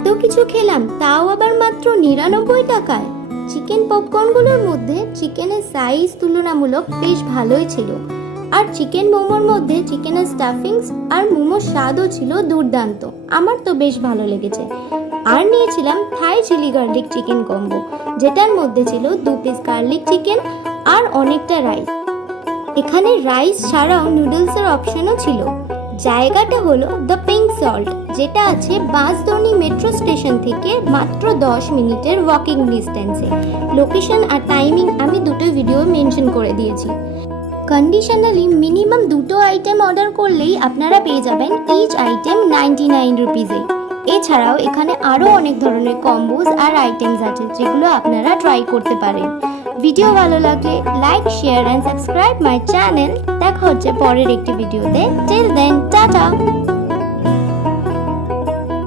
এত কিছু খেলাম, তাও আবার মাত্র 99 টাকায়। চিকেন পপকর্নগুলোর মধ্যে চিকেনের সাইজ তুলনামূলক বেশ ভালোই ছিল, আর চিকেন মোমোর মধ্যে চিকেনের স্টাফিংস আর মোমোর স্বাদও ছিল দুর্দান্ত। আমার তো বেশ ভালো লেগেছে। আর নিয়েছিলাম Thai chilli garlic chicken combo, যেটার মধ্যে ছিল 2 পিস গার্লিক চিকেন আর অনেকটা রাইস। এখানে রাইস ছাড়াও নুডলসের অপশনও ছিল। জায়গাটা হলো দ্য পিঙ্ক সল্ট, যেটা আছে বাঁশদ্রোণী মেট্রো স্টেশন থেকে মাত্র 10 মিনিটের ওয়াকিং ডিস্টেন্সে। লোকেশন আর টাইমিং আমি দুটো ভিডিও মেনশন করে দিয়েছি। কন্ডিশনালি মিনিমাম 2টো আইটেম অর্ডার করলেই আপনারা পেয়ে যাবেন ইচ আইটেম 99 রুপিজে। এছাড়াও এখানে আরও অনেক ধরনের কম্বোজ আর আইটেমস আছে, যেগুলো আপনারা ট্রাই করতে পারেন। ভিডিও ভালো লাগলে like, share and subscribe my channel. দেখা হচ্ছে পরের একটি ভিডিওতে। Till then, tata.